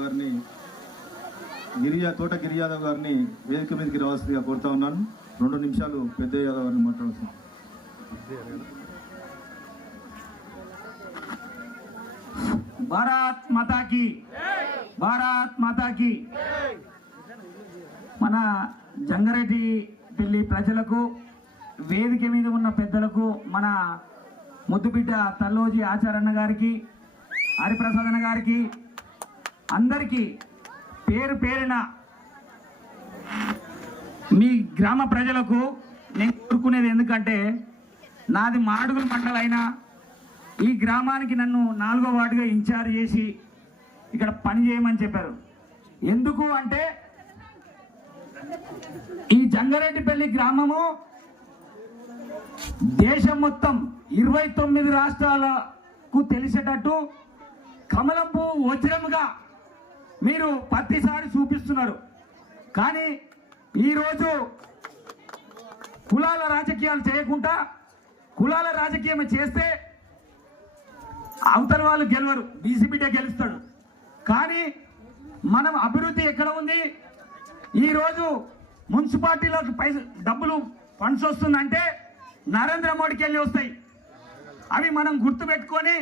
గారిని తోట గిరి యాదవ్ గారిని వేదిక మీదకి రావాల్సిందిగా కోరుతా ఉన్నాను. 2 నిమిషాలు పెద్ద యాదవ్ గారిని మాట్లాడుతున్నాను. భారత్ మాతాకి, భారత్ మాతాకి. మన జంగారెడ్డి పెళ్లి ప్రజలకు, వేదిక మీద ఉన్న పెద్దలకు, మన ముద్దుబిడ్డ తల్లోజీ ఆచారన్న గారికి, హరిప్రసాదన్న గారికి, అందరికీ పేరు పేరున మీ గ్రామ ప్రజలకు నేను కోరుకునేది, ఎందుకంటే నాది మాడుగుల మండలైనా ఈ గ్రామానికి నన్ను 4వ వార్డుగా ఇన్ఛార్జ్ చేసి ఇక్కడ పని చేయమని చెప్పారు. ఎందుకు అంటే ఈ జంగారెడ్డిపల్లి గ్రామము దేశం మొత్తం 29 రాష్ట్రాలకు తెలిసేటట్టు కమలం పువ్వు వజ్రముగా మీరు ప్రతిసారి చూపిస్తున్నారు. కానీ ఈరోజు కులాల రాజకీయాలు చేయకుండా, కులాల రాజకీయం చేస్తే అవతల వాళ్ళు గెలవరు, బీసీబీటే గెలుస్తాడు. కానీ మనం అభివృద్ధి ఎక్కడ ఉంది? ఈరోజు మున్సిపాలిటీలకు డబ్బులు ఫండ్స్ వస్తుందంటే నరేంద్ర మోడీకి వెళ్ళి వస్తాయి. అవి మనం గుర్తుపెట్టుకొని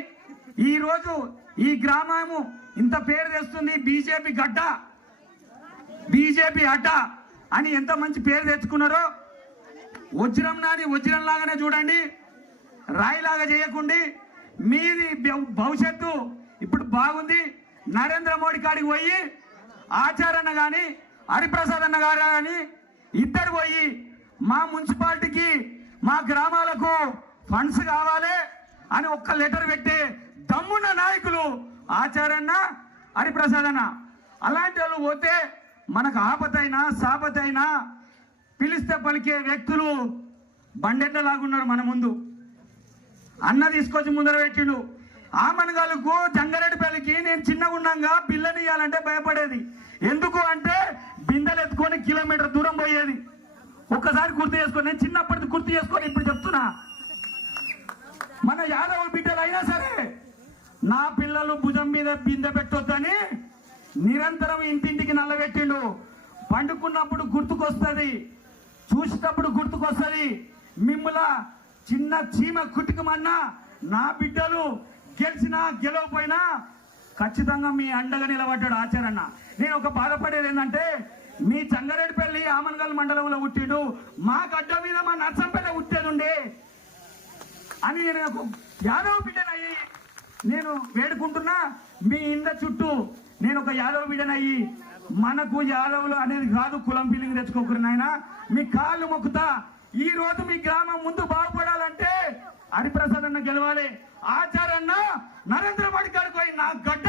ఈరోజు ఈ గ్రామము ఇంత పేరు తెస్తుంది. బీజేపీ గడ్డ, బీజేపీ అడ్డ అని ఎంత మంచి పేరు తెచ్చుకున్నారో. వజ్రం నాని వజ్రం లాగానే చూడండి, రాయిలాగా చేయకుండా. మీది భవిష్యత్తు ఇప్పుడు బాగుంది. నరేంద్ర మోడీ కాడికి పోయి ఆచారన్న కానీ హరిప్రసాద్ అన్న గారు కానీ ఇద్దరు పోయి మా మున్సిపాలిటీకి, మా గ్రామాలకు ఫండ్స్ కావాలి అని ఒక్క లెటర్ పెట్టి దమ్మున్న నాయకులు ఆచారన్న, హరిప్రసాద్ అన్న. అలాంటి వాళ్ళు పోతే మనకు ఆపతైనా సాపతైనా పిలిస్తే పలికే వ్యక్తులు బండెడ్డలాగున్నారు మన ముందు. అన్న తీసుకొచ్చి ముందర పెట్టిండు. ఆమనగాలకు జంగారెడ్డిపల్లికి నేను చిన్నగా ఉన్నాగా పిల్లని ఇవ్వాలంటే భయపడేది. ఎందుకు అంటే బిందెలు ఎత్తుకొని కిలోమీటర్ దూరం పోయేది. ఒక్కసారి గుర్తు చేసుకొని, నేను చిన్నప్పటిది గుర్తు చేసుకొని ఇప్పుడు చెప్తున్నా. మన యాదవ బిడ్డలు అయినా సరే నా పిల్లలు భుజం మీద బిందె పెట్టొద్దని నిరంతరం ఇంటింటికి నల్లబెట్టిండు. పండుకున్నప్పుడు గుర్తుకొస్తుంది, చూసేటప్పుడు గుర్తుకొస్తుంది. మిమ్మల చిన్న చీమ కుట్టుకమన్నా నా బిడ్డలు గెలిచినా గెలవపోయినా ఖచ్చితంగా మీ అండగా నిలబడ్డాడు ఆచారన్న. నేను ఒక బాధపడేది ఏంటంటే మీ జంగారెడ్డిపల్లి ఆమన్గల్ మండలంలో పుట్టిండు, మా గడ్డ మీద మా నర్సంపేట పుట్టేదుండే అని నేను ఒక యాదవ బిడ్డనయ్యి నేను వేడుకుంటున్నా. మీ ఇండ చుట్టూ నేను ఒక యాదవ బిడ్డనయ్యి, మనకు యాదవులు అనేది కాదు, కులం ఫీలింగ్ తెచ్చుకోకరు నాయన, మీ కాళ్ళు మొక్కుతా. ఈ రోజు మీ గ్రామం ముందు బాగుపడాలంటే హరిప్రసాద్ అన్న గెలవాలి. ఆచారన్న నరేంద్ర మోడీ గారికి పోయి నా గడ్డ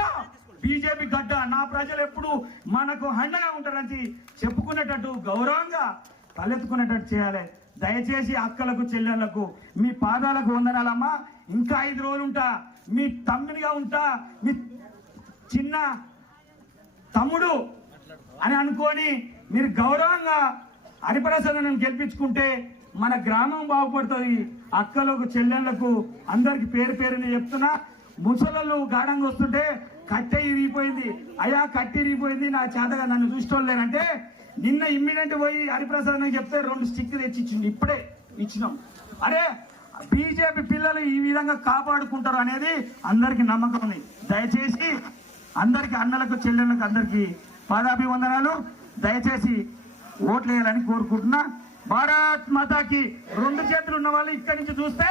బీజేపీ గడ్డ, నా ప్రజలు ఎప్పుడు మనకు అండగా ఉంటారని చెప్పుకునేటట్టు, గౌరవంగా తలెత్తుకునేటట్టు చేయాలి. దయచేసి అక్కలకు చెల్లెళ్లకు మీ పాదాలకు వందనాలమ్మా. ఇంకా 5 రోజులు ఉంటా, మీ తమ్మునిగా ఉంటా, మీ చిన్న తమ్ముడు అని అనుకొని మీరు గౌరవంగా హరిప్రసాద్ గెలిపించుకుంటే మన గ్రామం బాగుపడుతుంది. అక్కలకు చెల్లెళ్లకు అందరికి పేరు పేరుని చెప్తున్నా. ముసలు గాఢంగా వస్తుంటే కట్టె ఇరిగిపోయింది, అయ్యా కట్టె ఇరిగిపోయింది, నా చేతగా నన్ను చూసుకోలేనంటే నిన్న ఇమ్మీడియట్ పోయి హరిప్రసాద్ చెప్తే 2 స్టిక్ తెచ్చి ఇచ్చింది. ఇప్పుడే ఇచ్చినాం. అరే బీజేపీ పిల్లలు ఈ విధంగా కాపాడుకుంటారు అనేది అందరికి నమ్మకం ఉంది. దయచేసి అందరికి, అన్నలకు చెల్లెళ్ళకు అందరికి పాదాభివందనాలు. దయచేసి ఓట్లు వేయాలని కోరుకుంటున్నా. భారత్ మాతాకి. 2 చేతులు ఉన్న వాళ్ళు ఇక్కడి నుంచి చూస్తే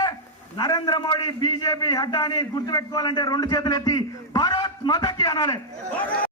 నరేంద్ర మోడీ బీజేపీ అడ్డాని గుర్తుపెట్టుకోవాలంటే 2 చేతులు ఎత్తి భారత్ మాతాకి అనాలి.